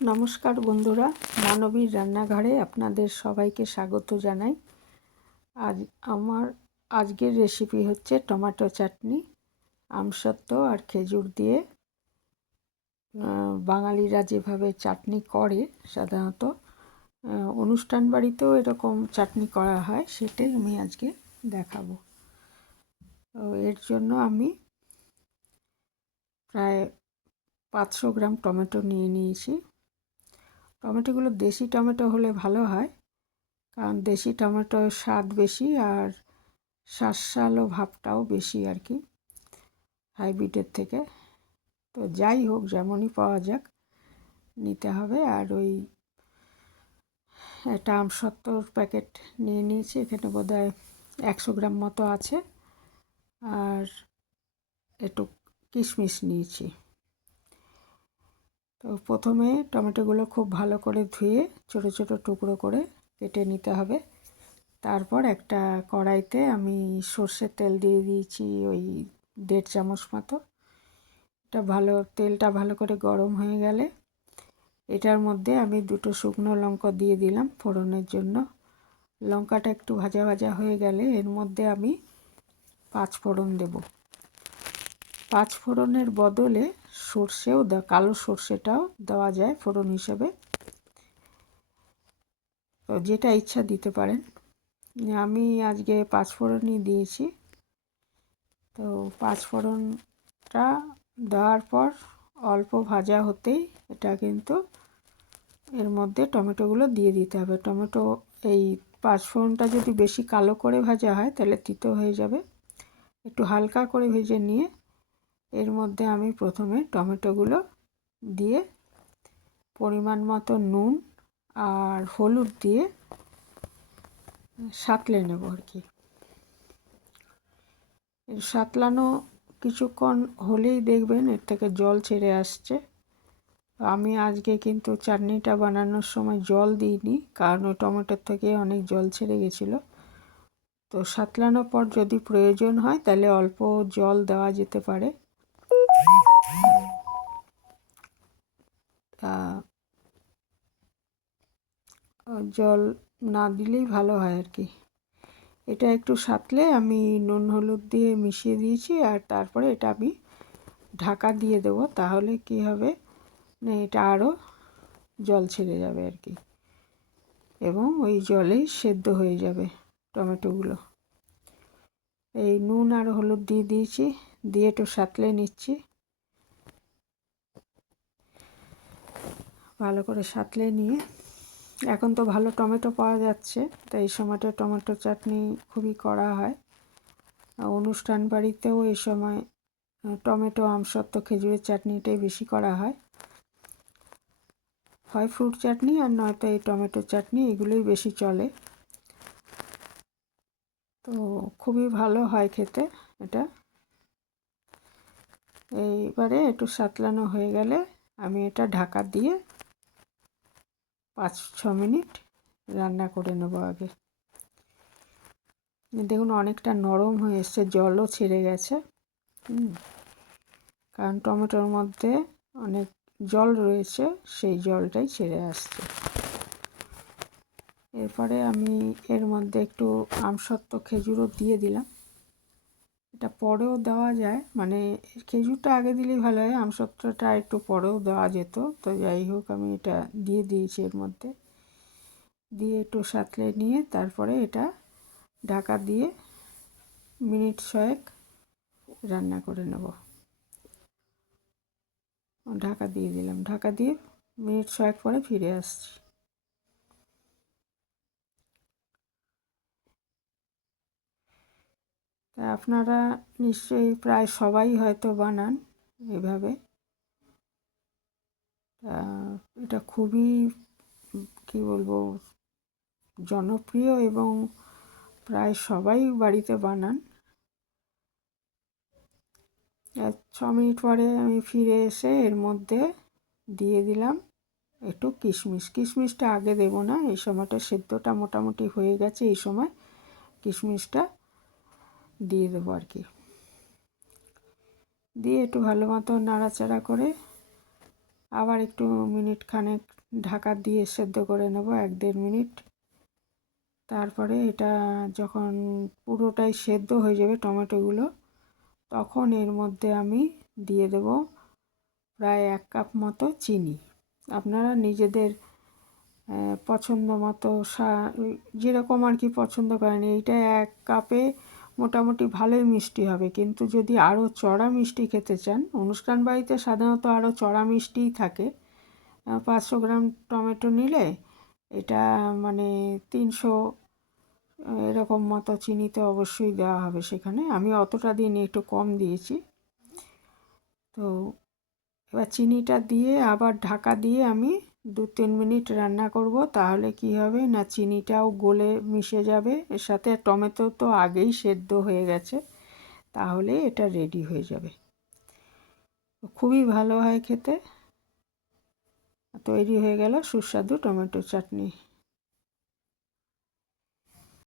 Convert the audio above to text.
নমস্কার বন্ধুরা, মানবীর রান্নাঘরে আপনাদের সবাইকে স্বাগত জানাই। আজ আমার আজকের রেসিপি হচ্ছে টমেটো চাটনি, আমসত্ত্ব আর খেজুর দিয়ে। বাঙালিরা যেভাবে চাটনি করে সাধারণত অনুষ্ঠান বাড়িতেও এরকম চাটনি করা হয়, সেটাই আমি আজকে দেখাবো। এর জন্য আমি প্রায় পাঁচশো গ্রাম টমেটো নিয়ে নিয়েছি। টমেটোগুলো দেশি টমেটো হলে ভালো হয়, কারণ দেশি টমেটোর স্বাদ বেশি আর শাঁসালো ভাবটাও বেশি আর কি হাইব্রিডের থেকে। তো যাই হোক, যেমনই পাওয়া যাক, নিতে হবে। আর ওই একটা আমসত্তর প্যাকেট নিয়ে নিয়েছি, এখানে বোধ হয় একশো গ্রাম মতো আছে। আর একটু কিশমিশ নিয়েছি। প্রথমে টমেটোগুলো খুব ভালো করে ধুয়ে ছোট ছোট টুকরো করে কেটে নিতে হবে। তারপর একটা কড়াইতে আমি সর্ষের তেল দিয়ে দিয়েছি ওই দেড় চামচ মতো। এটা ভালো, তেলটা ভালো করে গরম হয়ে গেলে এটার মধ্যে আমি দুটো শুকনো লঙ্কা দিয়ে দিলাম ফোড়নের জন্য। লঙ্কাটা একটু ভাজা ভাজা হয়ে গেলে এর মধ্যে আমি পাঁচ ফোড়ন দেব। পাঁচ ফোড়নের বদলে সর্ষেও কালো সর্ষেটাও দেওয়া যায় ফোড়ন হিসেবে। তো যেটা ইচ্ছা দিতে পারেন। আমি আজকে পাঁচ ফোড়নই দিয়েছি। তো পাঁচ ফোড়নটা দেওয়ার পর অল্প ভাজা হতেই এটা কিন্তু এর মধ্যে টমেটোগুলো দিয়ে দিতে হবে। টমেটো এই পাঁচ ফোড়নটা যদি বেশি কালো করে ভাজা হয় তাহলে তিতো হয়ে যাবে। একটু হালকা করে ভেজে নিয়ে এর মধ্যে আমি প্রথমে টমেটোগুলো দিয়ে পরিমাণ মতো নুন আর হলুদ দিয়ে সাতলে নেব আর কি। সাতলানো কিছুক্ষণ হলেই দেখবেন এর থেকে জল ছেড়ে আসছে। আমি আজকে কিন্তু চাটনিটা বানানোর সময় জল দিইনি, কারণ ওই টমেটোর থেকে অনেক জল ছেড়ে গেছিল। তো সাতলানোর পর যদি প্রয়োজন হয় তাহলে অল্প জল দেওয়া যেতে পারে। জল না দিলেই ভালো হয় আর কি। এটা একটু সাতলে আমি নুন, হলুদ দিয়ে মিশিয়ে দিয়েছি আর তারপরে এটা আমি ঢাকা দিয়ে দেবো। তাহলে কি হবে? না, এটা আরও জল ছেড়ে যাবে আর কি। এবং ওই জলেই সেদ্ধ হয়ে যাবে টমেটোগুলো। এই নুন আর হলুদ দিয়ে দিয়েছি, দিয়ে একটু সাতলে নিচ্ছি। ভালো করে সাতলে নিয়ে। এখন তো ভালো টমেটো পাওয়া যাচ্ছে, তাই এই সময়টা টমেটো চাটনি খুবই করা হয়। অনুষ্ঠান বাড়িতেও এই সময় টমেটো আমসত্ত্ব খেজুরের চাটনিটাই বেশি করা হয়। হয় ফ্রুট চাটনি আর নয়তো এই টমেটো চাটনি, এগুলোই বেশি চলে। তো খুবই ভালো হয় খেতে এটা। এইবারে একটু সাতলানো হয়ে গেলে আমি এটা ঢাকা দিয়ে পাঁচ ছ মিনিট রান্না করে নেব আগে। দেখুন অনেকটা নরম হয়ে এসছে, জলও ছেড়ে গেছে। কারণ টমেটোর মধ্যে অনেক জল রয়েছে, সেই জলটাই ছেড়ে আসছে। এরপরে আমি এর মধ্যে একটু আমসত্ত্ব খেজুরও দিয়ে দিলাম। এটা পরেও দেওয়া যায়। মানে খেজুরটা আগে দিলেই ভালো হয় আমসত্ত্বটা একটু পরেও দেওয়া যেত। তো যাই হোক, আমি এটা দিয়ে দিয়েছি এর মধ্যে। দিয়ে একটু সাঁতলে নিয়ে তারপরে এটা ঢাকা দিয়ে মিনিট ছয়েক রান্না করে নেব। ঢাকা দিয়ে দিলাম। ঢাকা দিয়ে মিনিট ছয়েক পরে ফিরে আসছি। তা আপনারা নিশ্চয়ই প্রায় সবাই হয়তো বানান এভাবে। এটা খুবই, কি বলব, জনপ্রিয় এবং প্রায় সবাই বাড়িতে বানান। ছ মিনিট পরে আমি ফিরে এসে এর মধ্যে দিয়ে দিলাম একটু কিশমিশ। কিশমিশটা আগে দেব না, এই সময়টা সেদ্ধটা মোটামুটি হয়ে গেছে এই সময়। কিশমিশটা দিয়ে দেবো আর কি। দিয়ে একটু ভালো মতো নাড়াচাড়া করে আবার একটু মিনিট খানেক ঢাকা দিয়ে সেদ্ধ করে নেব, এক দেড় মিনিট। তারপরে এটা যখন পুরোটাই সেদ্ধ হয়ে যাবে টমেটোগুলো, তখন এর মধ্যে আমি দিয়ে দেব প্রায় এক কাপ মতো চিনি। আপনারা নিজেদের পছন্দ মতো সা, যেরকম আর কি পছন্দ করেন, এইটা এক কাপে মোটামুটি ভালোই মিষ্টি হবে। কিন্তু যদি আরও চড়া মিষ্টি খেতে চান, অনুষ্ঠান বাড়িতে সাধারণত আরও চড়া মিষ্টিই থাকে। পাঁচশো গ্রাম টমেটো নিলে এটা মানে তিনশো এরকম মতো চিনিতে অবশ্যই দেওয়া হবে সেখানে। আমি অতটা দিন একটু কম দিয়েছি। তো এবার চিনিটা দিয়ে আবার ঢাকা দিয়ে আমি দু তিন মিনিট রান্না করব, তাহলে কি হবে না চিনিটাও গলে মিশে যাবে। এর সাথে টমেটো তো আগেই সেদ্ধ হয়ে গেছে, তাহলে এটা রেডি হয়ে যাবে। খুবই ভালো হয় খেতে। তৈরি হয়ে গেল সুস্বাদু টমেটো চাটনি।